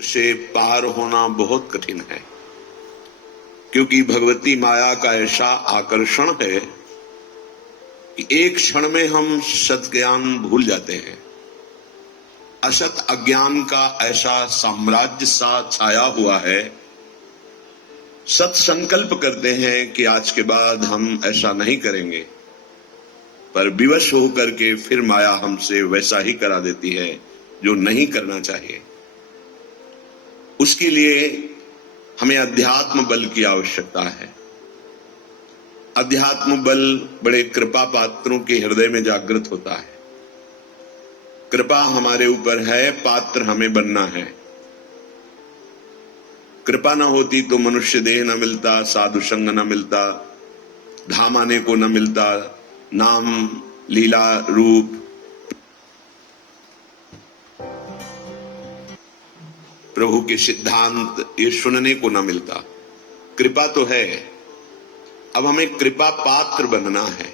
से पार होना बहुत कठिन है, क्योंकि भगवती माया का ऐसा आकर्षण है कि एक क्षण में हम सत ज्ञान भूल जाते हैं। असत अज्ञान का ऐसा साम्राज्य सा छाया हुआ है। सत संकल्प करते हैं कि आज के बाद हम ऐसा नहीं करेंगे, पर विवश होकर के फिर माया हमसे वैसा ही करा देती है जो नहीं करना चाहिए। उसके लिए हमें अध्यात्म बल की आवश्यकता है। अध्यात्म बल बड़े कृपा पात्रों के हृदय में जागृत होता है। कृपा हमारे ऊपर है, पात्र हमें बनना है। कृपा न होती तो मनुष्य देह न मिलता, साधु संग न मिलता, धाम आने को न मिलता, नाम लीला रूप प्रभु के सिद्धांत ये सुनने को न मिलता। कृपा तो है, अब हमें कृपा पात्र बनना है,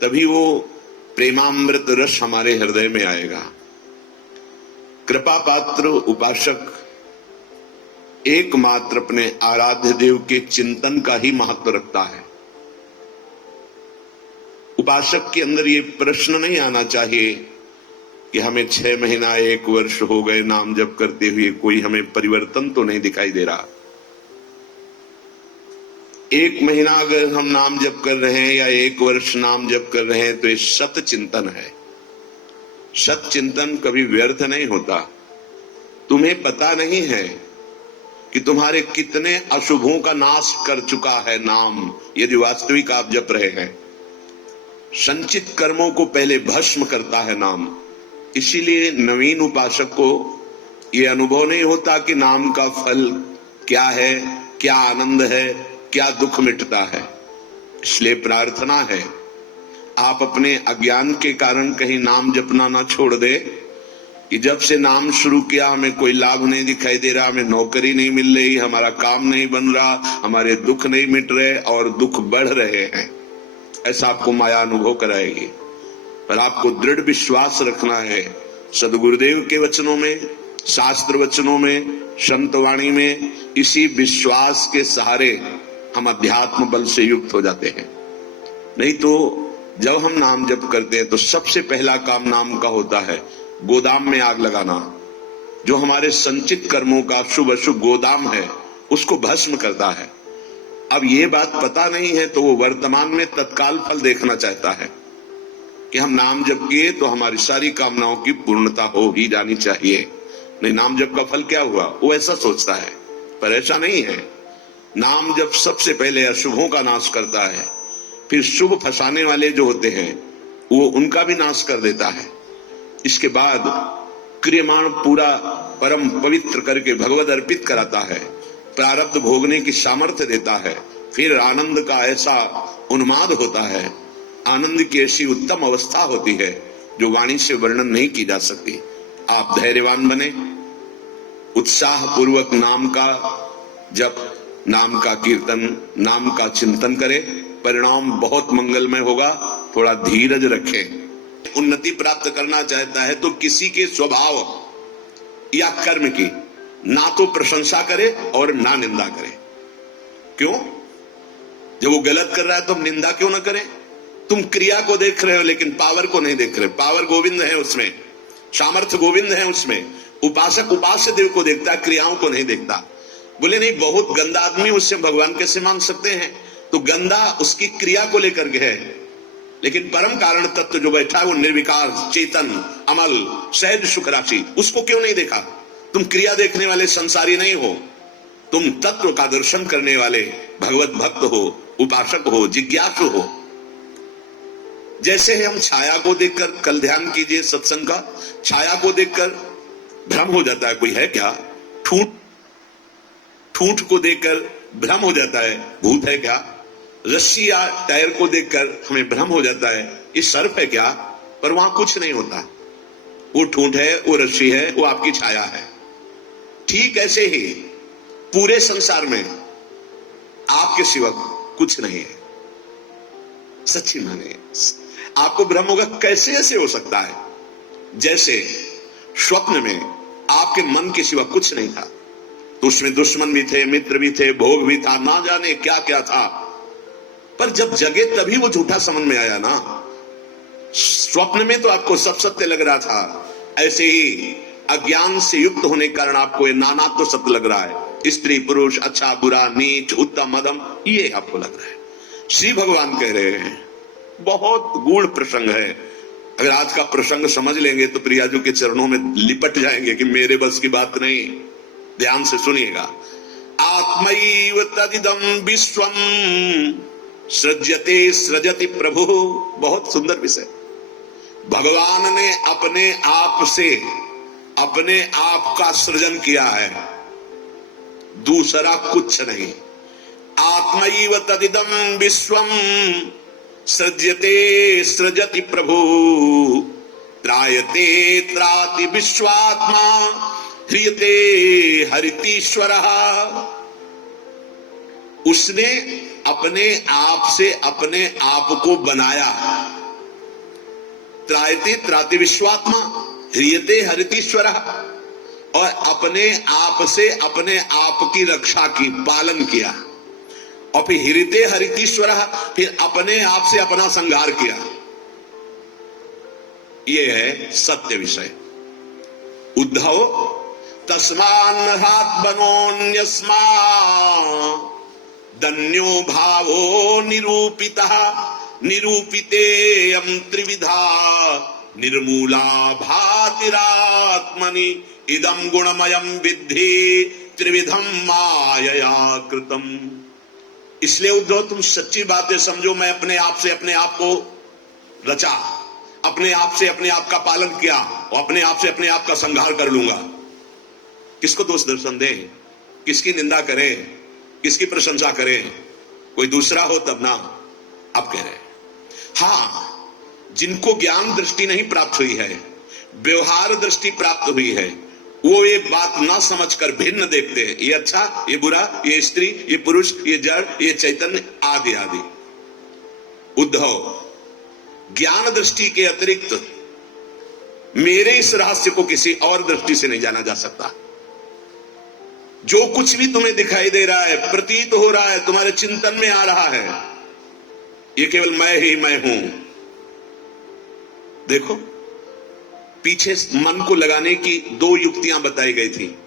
तभी वो प्रेमामृत रस हमारे हृदय में आएगा। कृपा पात्र उपासक एकमात्र अपने आराध्य देव के चिंतन का ही महत्व रखता है। उपासक के अंदर ये प्रश्न नहीं आना चाहिए कि हमें 6 महीना 1 वर्ष हो गए नाम जप करते हुए, कोई हमें परिवर्तन तो नहीं दिखाई दे रहा। 1 महीना अगर हम नाम जप कर रहे हैं या 1 वर्ष नाम जप कर रहे हैं तो ये सत चिंतन है। सत चिंतन कभी व्यर्थ नहीं होता। तुम्हें पता नहीं है कि तुम्हारे कितने अशुभों का नाश कर चुका है नाम, यदि वास्तविक आप जप रहे हैं। संचित कर्मों को पहले भस्म करता है नाम। इसीलिए नवीन उपासक को यह अनुभव नहीं होता कि नाम का फल क्या है, क्या आनंद है, क्या दुख मिटता है। इसलिए प्रार्थना है आप अपने अज्ञान के कारण कहीं नाम जपना ना छोड़ दे कि जब से नाम शुरू किया हमें कोई लाभ नहीं दिखाई दे रहा, हमें नौकरी नहीं मिल रही, हमारा काम नहीं बन रहा, हमारे दुख नहीं मिट रहे और दुख बढ़ रहे हैं। ऐसा आपको माया अनुभव कराएगी। पर आपको दृढ़ विश्वास रखना है सदगुरुदेव के वचनों में, शास्त्र वचनों में, संत वाणी में। इसी विश्वास के सहारे हम अध्यात्म बल से युक्त हो जाते हैं। नहीं तो जब हम नाम जप करते हैं तो सबसे पहला काम नाम का होता है गोदाम में आग लगाना। जो हमारे संचित कर्मों का शुभ अशुभ गोदाम है उसको भस्म करता है। अब ये बात पता नहीं है तो वो वर्तमान में तत्काल फल देखना चाहता है कि हम नाम जप किए तो हमारी सारी कामनाओं की पूर्णता हो ही जानी चाहिए। नहीं, नाम जप का फल क्या हुआ, वो ऐसा सोचता है। पर ऐसा नहीं है। नाम जप सबसे पहले अशुभों का नाश करता है, फिर शुभ फंसाने वाले जो होते हैं वो उनका भी नाश कर देता है। इसके बाद क्रियमाण पूरा परम पवित्र करके भगवद अर्पित कराता है, प्रारब्ध भोगने की सामर्थ्य देता है। फिर आनंद का ऐसा उन्माद होता है, आनंद की ऐसी उत्तम अवस्था होती है जो वाणी से वर्णन नहीं की जा सकती। आप धैर्यवान बने, उत्साह पूर्वक नाम का जप, नाम का कीर्तन, नाम का चिंतन करें। परिणाम बहुत मंगलमय होगा। थोड़ा धीरज रखें। उन्नति प्राप्त करना चाहता है तो किसी के स्वभाव या कर्म की ना तो प्रशंसा करे और ना निंदा करे। क्यों? जब वो गलत कर रहा है तो हम निंदा क्यों ना करें? तुम क्रिया को देख रहे हो लेकिन पावर को नहीं देख रहे। पावर गोविंद है उसमें, सामर्थ्य गोविंद है उसमें। उपासक उपास्य देव को देखता है, क्रियाओं को नहीं देखता। बोले नहीं, बहुत गंदा आदमी, उससे भगवान कैसे मान सकते हैं? तो गंदा उसकी क्रिया को लेकर के है, लेकिन परम कारण तत्व जो बैठा है वो निर्विकार, चेतन, अमल, सहज सुख राशि, उसको क्यों नहीं देखा? तुम क्रिया देखने वाले संसारी नहीं हो, तुम तत्व का दर्शन करने वाले भगवत भक्त हो, उपासक हो, जिज्ञासु हो। जैसे हम छाया को देखकर, कल ध्यान कीजिए सत्संग का, छाया को देखकर भ्रम हो जाता है कोई है क्या, ठूठ को देखकर भ्रम हो जाता है भूत है क्या, रस्सी या टायर को देखकर हमें भ्रम हो जाता है ये सर्प है क्या, पर वहां कुछ नहीं होता। वो ठूठ है, वो रस्सी है, वो आपकी छाया है। ठीक ऐसे ही पूरे संसार में आपके सिवा कुछ नहीं है। सच्ची माने आपको भ्रम होगा, कैसे ऐसे हो सकता है? जैसे स्वप्न में आपके मन के सिवा कुछ नहीं था। तो उसमें दुश्मन भी थे, मित्र भी थे, भोग भी था, ना जाने क्या क्या था। पर जब जगे तभी वो झूठा समझ में आया ना। स्वप्न में तो आपको सब सत्य लग रहा था, ऐसे ही अज्ञान से युक्त होने के कारण आपको ये नाना तो सत्य लग रहा है। स्त्री पुरुष, अच्छा बुरा, नीच उत्तम अधम, ये आपको लग रहा है। श्री भगवान कह रहे हैं, बहुत गूढ़ प्रसंग है। अगर आज का प्रसंग समझ लेंगे तो प्रियाजू के चरणों में लिपट जाएंगे कि मेरे बस की बात नहीं। ध्यान से सुनिएगा। आत्मैव तदिदं विश्वम सृज्यते सृजति प्रभु। बहुत सुंदर विषय। भगवान ने अपने आप से अपने आप का सृजन किया है, दूसरा कुछ नहीं। आत्मैव तदिदं विश्वम सृज्यते सृजति प्रभु। त्रायते त्राति विश्वात्मा ह्रियते हरितीश्वरः। उसने अपने आप से अपने आप को बनाया। त्रायते त्राति विश्वात्मा ह्रियते हरितीश्वरः। और अपने आप से अपने आप की रक्षा की, पालन किया। और फिर ह्रियते हरितीश्वरः, फिर अपने आप से अपना संहार किया। यह है सत्य विषय। उद्धव तस्मान्नहात् बनोन्यस्मा धन्यो भावो निरूपितः। निरूपितेयं त्रिविधा निर्मूला भातिरात्मनि। इदं गुणमयं विद्धि त्रिविधं मायया कृतम्। इसलिए उद्धव तुम सच्ची बातें समझो। मैं अपने आप से अपने आप को रचा, अपने आप से अपने आप का पालन किया और अपने आप से अपने आप का संहार कर लूंगा। किसको दोष दर्शन दें, किसकी निंदा करें, किसकी प्रशंसा करें? कोई दूसरा हो तब ना। आप कह रहे हैं हाँ, जिनको ज्ञान दृष्टि नहीं प्राप्त हुई है, व्यवहार दृष्टि प्राप्त हुई है, वो ये बात ना समझकर भिन्न देखते हैं। ये अच्छा, ये बुरा, ये स्त्री, ये पुरुष, ये जड़, ये चैतन्य, आदि आदि। उद्धव, ज्ञान दृष्टि के अतिरिक्त मेरे इस रहस्य को किसी और दृष्टि से नहीं जाना जा सकता। जो कुछ भी तुम्हें दिखाई दे रहा है, प्रतीत हो रहा है, तुम्हारे चिंतन में आ रहा है, ये केवल मैं ही मैं हूं। देखो, पीछे मन को लगाने की दो युक्तियां बताई गई थी।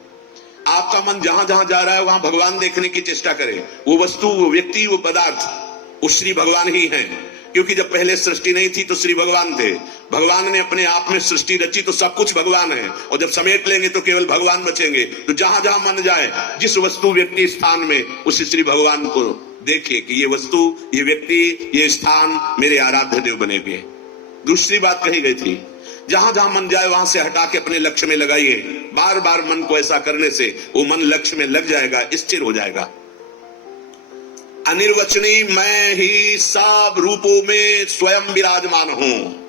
आपका मन जहां जहां जा रहा है वहां भगवान देखने की चेष्टा करे। वो वस्तु, वो व्यक्ति, वो पदार्थ, वो श्री भगवान ही है। क्योंकि जब पहले सृष्टि नहीं थी तो श्री भगवान थे। भगवान ने अपने आप में सृष्टि रची तो सब कुछ भगवान है। और जब समेट लेंगे तो केवल भगवान बचेंगे। तो जहां जहां मन जाए, जिस वस्तु व्यक्ति स्थान में, उस श्री भगवान को देखिए कि ये वस्तु, ये व्यक्ति, ये स्थान मेरे आराध्य देव बने हुए। दूसरी बात कही गई थी, जहां जहां मन जाए वहां से हटा के अपने लक्ष्य में लगाइए। बार बार मन को ऐसा करने से वो मन लक्ष्य में लग जाएगा, स्थिर हो जाएगा। अनिर्वचनीय मैं ही सब रूपों में स्वयं विराजमान हूं।